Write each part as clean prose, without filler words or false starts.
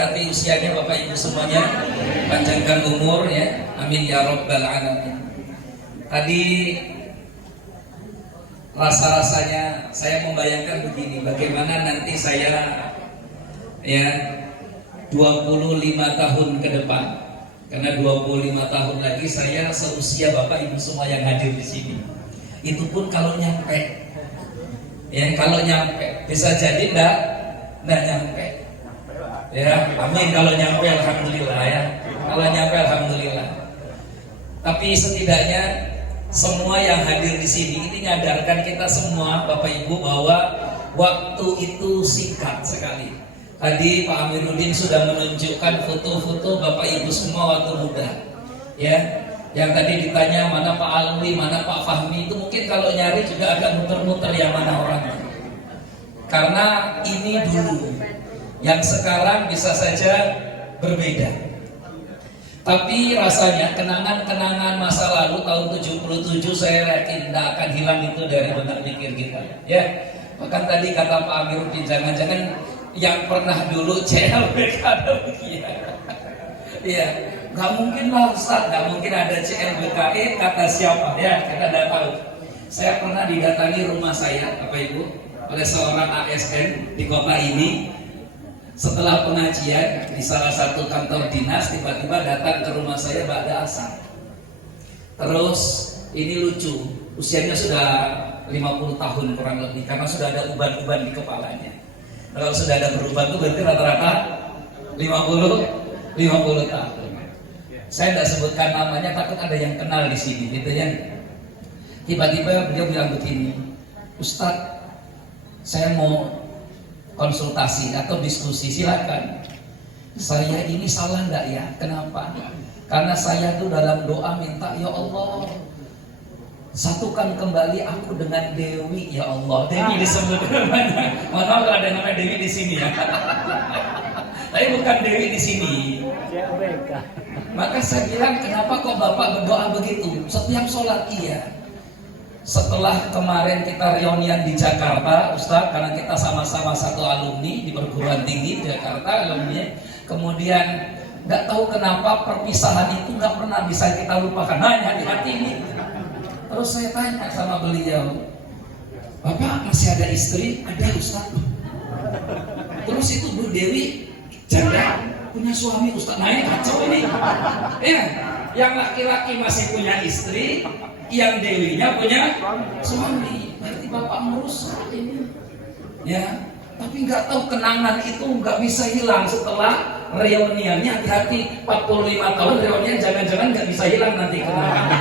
berkati usianya Bapak Ibu semuanya, panjangkan umur ya, amin ya rabbal alamin. Tadi rasa-rasanya saya membayangkan begini, bagaimana nanti saya ya 25 tahun ke depan, karena 25 tahun lagi saya seusia Bapak Ibu semua yang hadir di sini. Itu pun kalau nyampe, ya kalau nyampe, bisa jadi enggak nyampe. Ya, amin kalau nyampe alhamdulillah ya. Kalau nyampe alhamdulillah. Tapi setidaknya semua yang hadir di sini ini nyadarkan kita semua Bapak Ibu bahwa waktu itu singkat sekali. Tadi Pak Amiruddin sudah menunjukkan foto-foto Bapak Ibu semua waktu muda. Ya, yang tadi ditanya mana Pak Alwi, mana Pak Fahmi, itu mungkin kalau nyari juga agak muter-muter yang mana orangnya. Karena ini dulu, yang sekarang bisa saja berbeda. Tapi rasanya kenangan-kenangan masa lalu tahun 77 saya yakin tidak akan hilang itu dari benak pikir kita. Ya, bahkan tadi kata Pak Amiruddin, jangan-jangan yang pernah dulu CLBK ada begini. Iya, nggak mungkin lah Ustaz, nggak mungkin ada CLBK. Kata siapa? Ya, kita tidak tahu. Saya pernah didatangi rumah saya, Bapak Ibu, oleh seorang ASN di kota ini. Setelah pengajian di salah satu kantor dinas, tiba-tiba datang ke rumah saya ba'da asar. Terus ini lucu, usianya sudah 50 tahun kurang lebih, karena sudah ada uban-uban di kepalanya. Kalau sudah ada beruban itu berarti rata-rata 50 tahun. Saya tidak sebutkan namanya, takut ada yang kenal di sini, gitu ya. Tiba-tiba beliau bilang begini, Ustadz, saya mau konsultasi atau diskusi, silakan. Saya ini salah nggak ya? Kenapa? Karena saya tuh dalam doa minta, ya Allah, satukan kembali aku dengan Dewi, ya Allah. Dewi disebut namanya. Mohon maaf kalau ada namanya Dewi di sini ya. Tapi bukan Dewi di sini. Maka saya bilang, kenapa kok Bapak berdoa begitu? Setiap sholat iya. Setelah kemarin kita reunian di Jakarta, Ustaz, karena kita sama-sama satu alumni di perguruan tinggi Jakarta, alumni. Kemudian nggak tahu kenapa perpisahan itu nggak pernah bisa kita lupakan, hanya di hati ini. Terus saya tanya sama beliau, Bapak masih ada istri? Ada Ustaz. Terus itu Bu Dewi janda punya suami Ustaz. Nah ini kacau ini. Ya, yang laki-laki masih punya istri, yang Dewinya punya suami. Berarti Bapak merusak ini. Ya, tapi nggak tahu kenangan itu nggak bisa hilang setelah reuniannya. Hati-hati, 45 tahun reunian jangan-jangan nggak bisa hilang nanti kenangannya.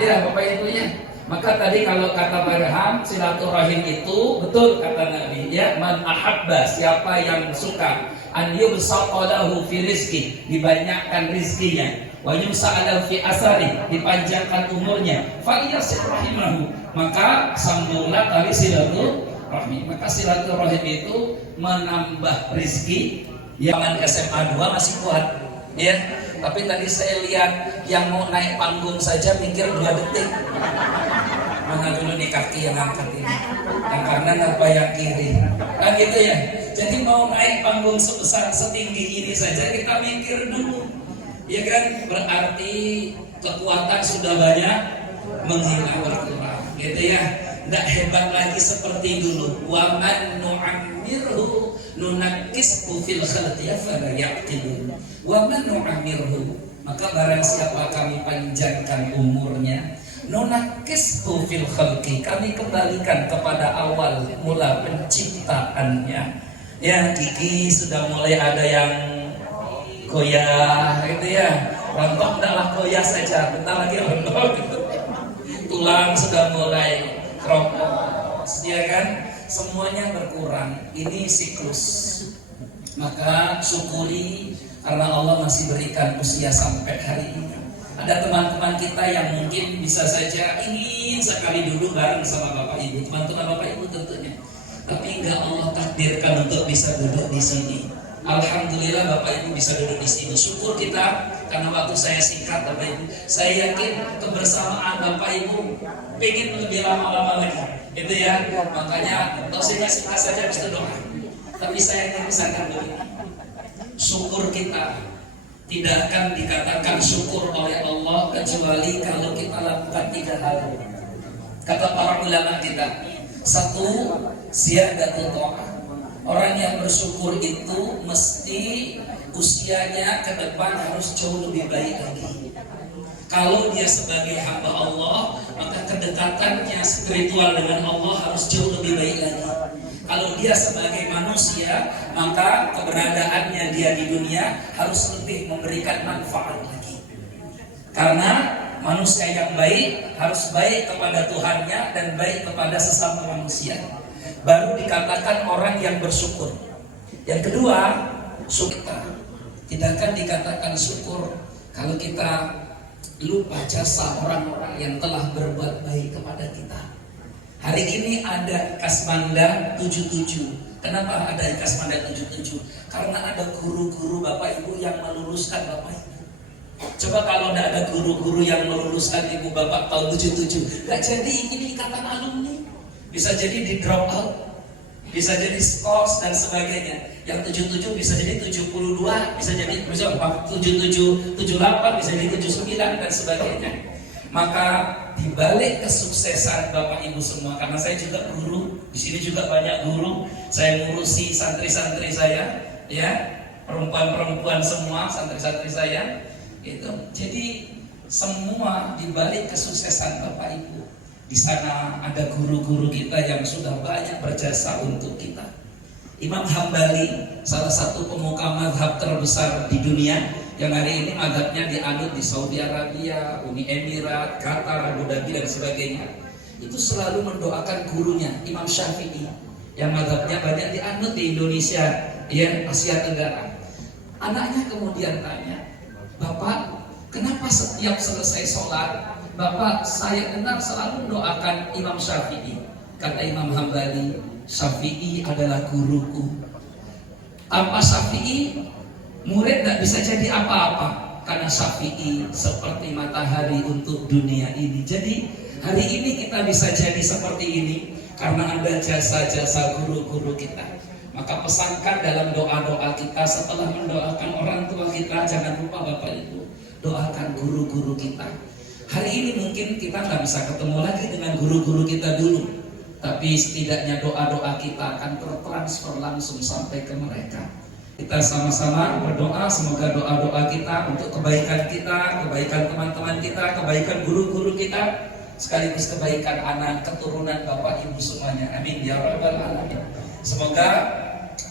Ya, Bapak Ibunya. Maka tadi kalau kata Barham, silaturahim itu betul kata Nabi. Ya, man ahabba, siapa yang suka an yubsaqalahu fi rizki, dibanyakkan rizkinya, wa yumsa'ala fi asari, dipanjangkan umurnya, fa yasil rahimahu, maka sambunglah tali silaturahmi. Maka silaturahim itu menambah rizki. Yang SMA 2 masih kuat ya, tapi tadi saya lihat yang mau naik panggung saja mikir 2 detik. Mana dulu nih kaki yang angkat ini, yang kanan apa yang kiri, kan gitu ya. Jadi mau naik panggung sebesar setinggi ini saja kita mikir dulu, ya kan? Berarti kekuatan sudah banyak menghilang, berkurang, gitu ya. Nggak hebat lagi seperti dulu. Wa man nu'ammirhu nunakkishu fil khalqi afala yaqilun. Wa man nu'ammirhu, maka barang siapa kami panjangkan umurnya, nunakkishu fil khalqi, kami kembalikan kepada awal mula penciptaannya. Ya, gigi sudah mulai ada yang goyah gitu ya. Rontok tidaklah goyah saja, bentar lagi rontok gitu. Tulang sudah mulai keropos, ya kan? Semuanya berkurang. Ini siklus. Maka syukuri karena Allah masih berikan usia sampai hari ini. Ada teman-teman kita yang mungkin bisa saja ingin sekali dulu bareng sama Bapak Ibu, teman-teman Bapak Ibu tentunya. Tapi enggak Allah takdirkan untuk bisa duduk di sini. Alhamdulillah Bapak Ibu bisa duduk di sini. Syukur kita karena waktu saya singkat Bapak Ibu. Saya yakin kebersamaan Bapak Ibu pengen lebih lama-lama lagi. Itu ya. Makanya dosennya singkat saja bisa doa. Tapi saya ingin misalkan begini. syukur kita tidak akan dikatakan syukur oleh Allah kecuali kalau kita lakukan 3 hal. Kata para ulama kita, 1, ziyadatul ta'ah. Orang yang bersyukur itu mesti usianya ke depan harus jauh lebih baik lagi. Kalau dia sebagai hamba Allah, maka kedekatannya spiritual dengan Allah harus jauh lebih baik lagi. Kalau dia sebagai manusia, maka keberadaannya dia di dunia harus lebih memberikan manfaat lagi. Karena manusia yang baik harus baik kepada Tuhannya dan baik kepada sesama manusia. Baru dikatakan orang yang bersyukur. Yang kedua, syukur. Tidak akan dikatakan syukur kalau kita lupa jasa orang-orang yang telah berbuat baik kepada kita. Hari ini ada Kasmanda 77. Kenapa ada Kasmanda 77? Karena ada guru-guru Bapak Ibu yang meluluskan Bapak Ibu. Coba kalau tidak ada guru-guru yang meluluskan Ibu Bapak tahun 77, gak jadi ini ikatan alumni. Bisa jadi di drop out, bisa jadi skors dan sebagainya. Yang 77 bisa jadi 72, bisa jadi 77, 78, bisa jadi 79 dan sebagainya. Maka dibalik kesuksesan Bapak Ibu semua, karena saya juga guru, di sini juga banyak guru, saya ngurusi santri-santri saya, ya, perempuan-perempuan semua, santri-santri saya, gitu. Jadi semua dibalik kesuksesan Bapak Ibu, di sana ada guru-guru kita yang sudah banyak berjasa untuk kita. Imam Hambali, salah satu pemuka mazhab terbesar di dunia, yang hari ini mazhabnya dianut di Saudi Arabia, Uni Emirat, Qatar, Abu Dhabi dan sebagainya. Itu selalu mendoakan gurunya, Imam Syafi'i, yang mazhabnya banyak dianut di Indonesia, ya, Asia Tenggara. Anaknya kemudian tanya, Bapak, kenapa setiap selesai sholat, Bapak saya dengar selalu mendoakan Imam Syafi'i? Kata Imam Hambali, Syafi'i adalah guruku. Tanpa Syafi'i, murid tidak bisa jadi apa-apa. Karena Syafi'i seperti matahari untuk dunia ini. Jadi hari ini kita bisa jadi seperti ini karena ada jasa-jasa guru-guru kita. Maka pesankan dalam doa-doa kita setelah mendoakan orang tua kita, jangan lupa Bapak Ibu, doakan guru-guru kita. Hari ini mungkin kita nggak bisa ketemu lagi dengan guru-guru kita dulu, tapi setidaknya doa-doa kita akan tertransfer langsung sampai ke mereka. Kita sama-sama berdoa, semoga doa-doa kita untuk kebaikan kita, kebaikan teman-teman kita, kebaikan guru-guru kita, sekaligus kebaikan anak keturunan Bapak Ibu semuanya. Amin ya rabbal alamin. Semoga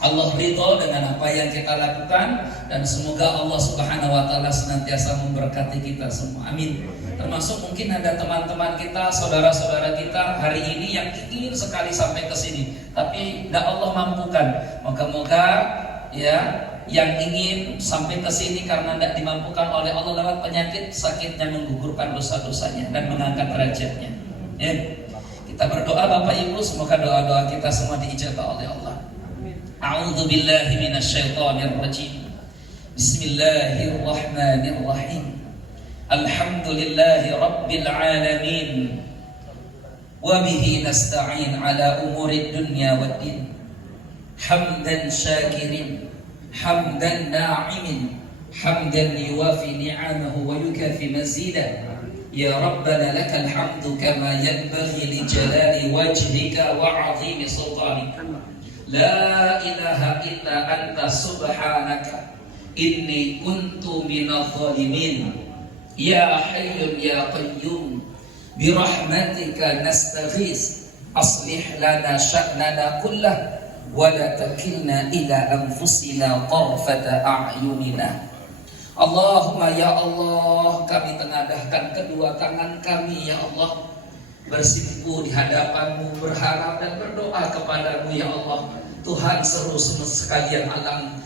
Allah ridho dengan apa yang kita lakukan, dan semoga Allah Subhanahu wa taala senantiasa memberkati kita semua. Amin. Termasuk mungkin ada teman-teman kita, saudara-saudara kita hari ini yang ingin sekali sampai ke sini, tapi tidak Allah mampukan. Moga-moga ya yang ingin sampai ke sini karena tidak dimampukan oleh Allah lewat penyakit, sakitnya menggugurkan dosa-dosanya dan mengangkat derajatnya. Ya. Kita berdoa Bapak Ibu, semoga doa-doa kita semua diijabah oleh Allah. A'udzu billahi minasyaitonir rajim. Bismillahirrahmanirrahim. Alhamdulillahi rabbil alamin. Wa bihi nasta'in ala umurid dunya waddin. Hamdan syakirin, hamdan na'imin, hamdan yuwafi ni'amahu wa yukafi mazidah. Ya Rabbana lakal hamdu kama yanbaghi li jalali wajhika wa 'azimi sultanika. La ilaha illa anta subhanaka inni kuntu minadh dhalimin. Ya hayyun ya qayyum bi rahmatika nastaghis aslih lana sya'nana kullah wa la takilna ila anfusina tarfata a'yunina. Allahumma ya Allah, kami tengadahkan kedua tangan kami ya Allah, bersimpuh di hadapanmu, berharap dan berdoa kepadamu ya Allah, Tuhan seluruh sekalian alam.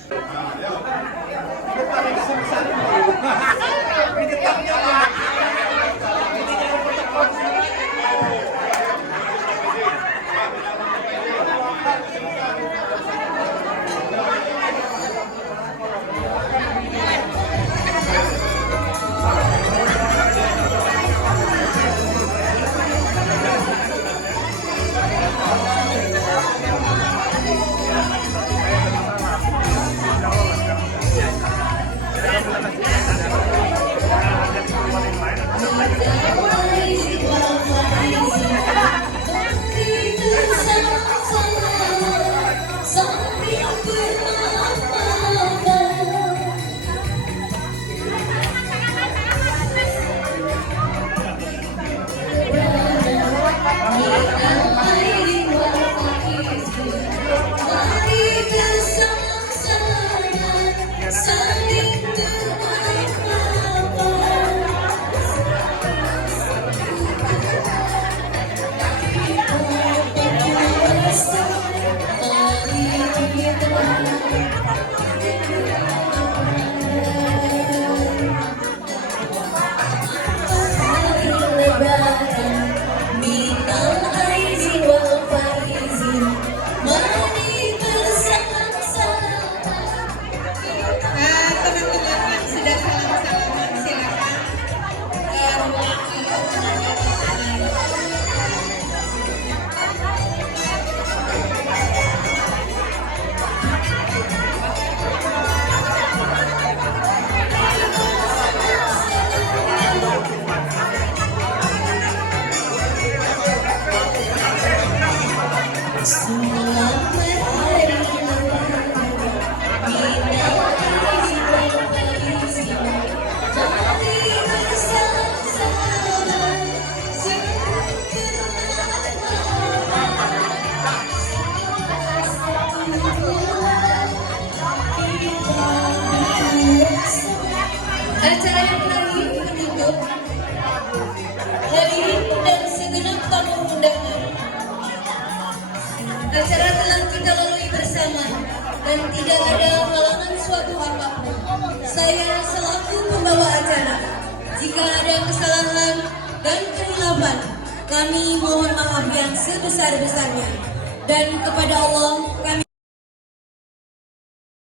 Acara yang tadi menutup hadirin dan segenap tamu undangan. Acara telah kita lalui bersama dan tidak ada halangan suatu apapun. Saya selaku pembawa acara, jika ada kesalahan dan kehilafan, kami mohon maaf yang sebesar-besarnya. Dan kepada Allah kami